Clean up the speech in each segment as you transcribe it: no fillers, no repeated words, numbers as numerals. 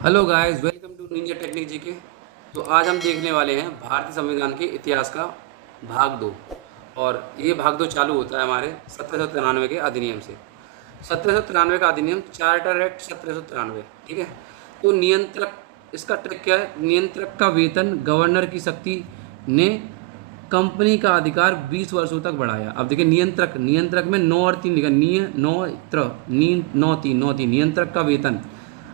Hello guys, welcome to Ninja Technique GK. तो आज हम देखने वाले हैं भारतीय संविधान के इतिहास का भाग दो। और ये भाग दो चालू होता है हमारे 1793 के अधिनियम से। 1793 का अधिनियम, चार्टर एक्ट 1793। ठीक है। तो नियंत्रक, इसका ट्रिक क्या है? नियंत्रक का वेतन गवर्नर की शक्ति ने कंपनी का अधिकार 20 वर्षों तक बढ़ाया। अब देखिए, नियंत्रक, नियंत्रक में 9 और 3 लिखा, नौ तीन नियंत्रक का वेतन।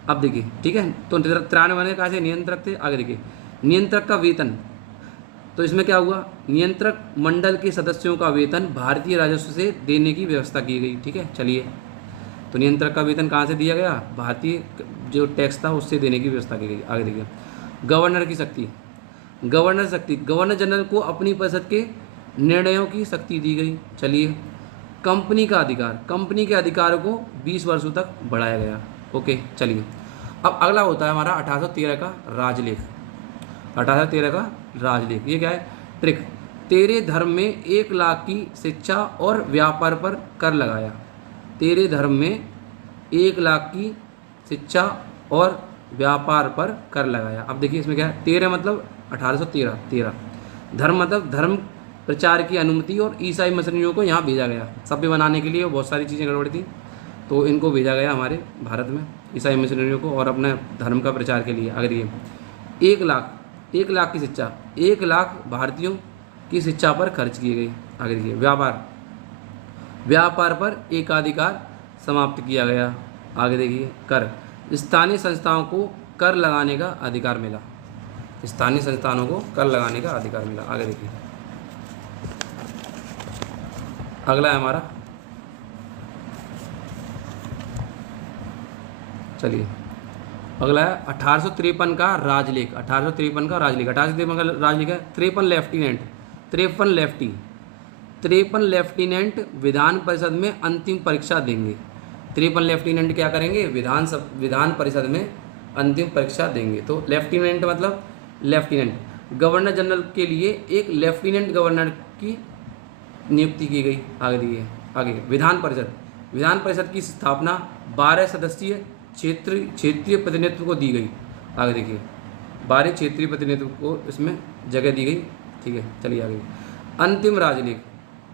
अब देखिए, ठीक है। तो 93 कहाँ से नियंत्रक थे? आगे देखिए, नियंत्रक का वेतन। तो इसमें क्या हुआ? नियंत्रक मंडल के सदस्यों का वेतन भारतीय राजस्व से देने की व्यवस्था की गई। ठीक है, चलिए। तो नियंत्रक का वेतन कहाँ से दिया गया? भारतीय जो टैक्स था उससे देने की व्यवस्था की गई। आगे देखिए, गवर्नर की शक्ति। गवर्नर शक्ति, गवर्नर जनरल को अपनी परिषद के निर्णयों की शक्ति दी गई। चलिए। कंपनी का अधिकार, कंपनी के अधिकारों को 20 वर्षों तक बढ़ाया गया। ओके, चलिए। अब अगला होता है हमारा 1813 का राजलेख। 1813 का राजलेख, ये क्या है? ट्रिक। तेरे धर्म में 1 लाख की शिक्षा और व्यापार पर कर लगाया। तेरे धर्म में 1 लाख की शिक्षा और व्यापार पर कर लगाया। अब देखिए, इसमें क्या है? 13 मतलब 1813, 13। धर्म मतलब धर्म प्रचार की अनुमति, और ईसाई मिशनरियों को यहाँ भेजा गया सभ्य बनाने के लिए। बहुत सारी चीज़ें गड़बड़ थी, तो इनको भेजा गया हमारे भारत में, ईसाई मिशनरियों को, और अपने धर्म का प्रचार के लिए। अगर ये 1 लाख की शिक्षा, 1 लाख भारतीयों की शिक्षा पर खर्च की गई। आगे देखिए, व्यापार, व्यापार पर एकाधिकार समाप्त किया गया। आगे देखिए, कर, स्थानीय संस्थाओं को कर लगाने का अधिकार मिला। स्थानीय संस्थानों को कर लगाने का अधिकार मिला। आगे देखिए, अगला है हमारा, चलिए अगला है 1853 का राजलेख। 1853 का राजलेख, 1853 का राजलेख है। 53 लेफ्टिनेंट विधान परिषद में अंतिम परीक्षा देंगे। 53 लेफ्टिनेंट क्या करेंगे? विधान परिषद में अंतिम परीक्षा देंगे। तो लेफ्टिनेंट मतलब लेफ्टिनेंट। गवर्नर जनरल के लिए एक लेफ्टिनेंट गवर्नर की नियुक्ति की गई। आगे दिए, आगे विधान परिषद, विधान परिषद की स्थापना 12 सदस्यीय क्षेत्रीय प्रतिनिधित्व को दी गई। आगे देखिए, 12 क्षेत्रीय प्रतिनिधित्व को इसमें जगह दी गई। ठीक है, चलिए आगे। अंतिम राजलेख,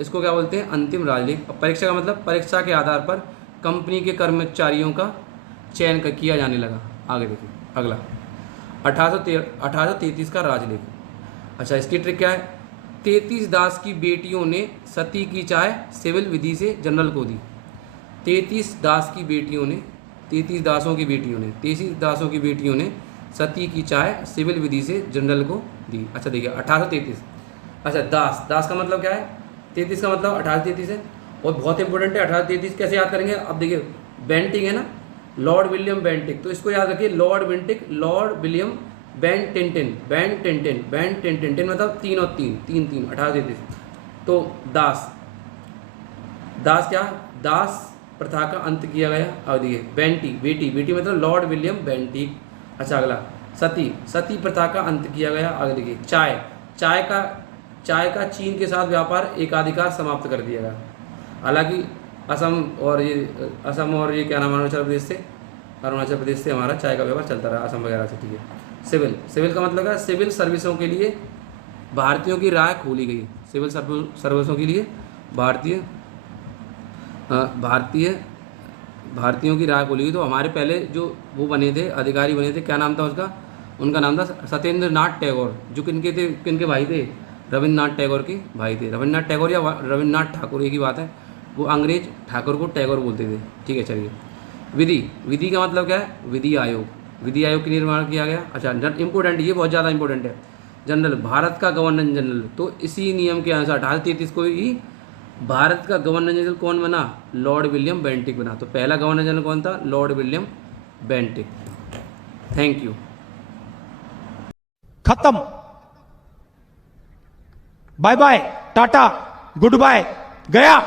इसको क्या बोलते हैं? अंतिम राजलेख। परीक्षा का मतलब परीक्षा के आधार पर कंपनी के कर्मचारियों का चयन किया जाने लगा। आगे देखिए, अगला 1833 का राजलेख। अच्छा, इसकी ट्रिक क्या है? 33 दास की बेटियों ने सती की चाय सिविल विधि से जनरल को दी। 33 दास की बेटियों ने 33 दासों की बेटियों ने सती की चाय सिविल विधि से जनरल को दी। अच्छा देखिए, 1833। अच्छा, दास का मतलब क्या है? 33 का मतलब 1833 है। और बहुत इंपॉर्टेंट है 1833। कैसे याद करेंगे? अब देखिए, बेंटिक है ना, लॉर्ड विलियम बेंटिक, तो इसको याद रखिए, लॉर्ड विलियम बेंटिंटन मतलब 3 और 3, 1833। तो दास क्या? दास प्रथा का अंत किया गया। अब देखिए, बेटी मतलब लॉर्ड विलियम बेंटिक। अच्छा, अगला सती प्रथा का अंत किया गया। आगे देखिए, चाय का चीन के साथ व्यापार एकाधिकार समाप्त कर दिया गया। हालांकि असम और ये क्या नाम, अरुणाचल प्रदेश से हमारा चाय का व्यापार चलता रहा, असम वगैरह से। ठीक है। सिविल का मतलब है सिविल सर्विसों के लिए भारतीयों की राह खोली गई। सिविल सर्विसों के लिए भारतीयों की राह खोली गई। तो हमारे पहले जो वो बने थे, अधिकारी बने थे, क्या नाम था उसका? उनका नाम था सत्येंद्र नाथ टैगोर। जो किनके भाई थे? रविन्द्रनाथ टैगोर के भाई थे। रविन्द्रनाथ टैगोर या रविन्द्रनाथ ठाकुर, एक ही बात है। वो अंग्रेज ठाकुर को टैगोर बोलते थे। ठीक है, चलिए। विधि का मतलब क्या है? विधि आयोग की निर्माण किया गया। अच्छा, इंपॉर्टेंट, ये बहुत ज़्यादा इंपॉर्टेंट है। जनरल, भारत का गवर्नर जनरल, तो इसी नियम के अनुसार 1833 को ही भारत का गवर्नर जनरल कौन बना? लॉर्ड विलियम बेंटिक बना। तो पहला गवर्नर जनरल कौन था? Lord William Bentinck. Thank you. खत्म। Bye bye, tata, good bye, गया।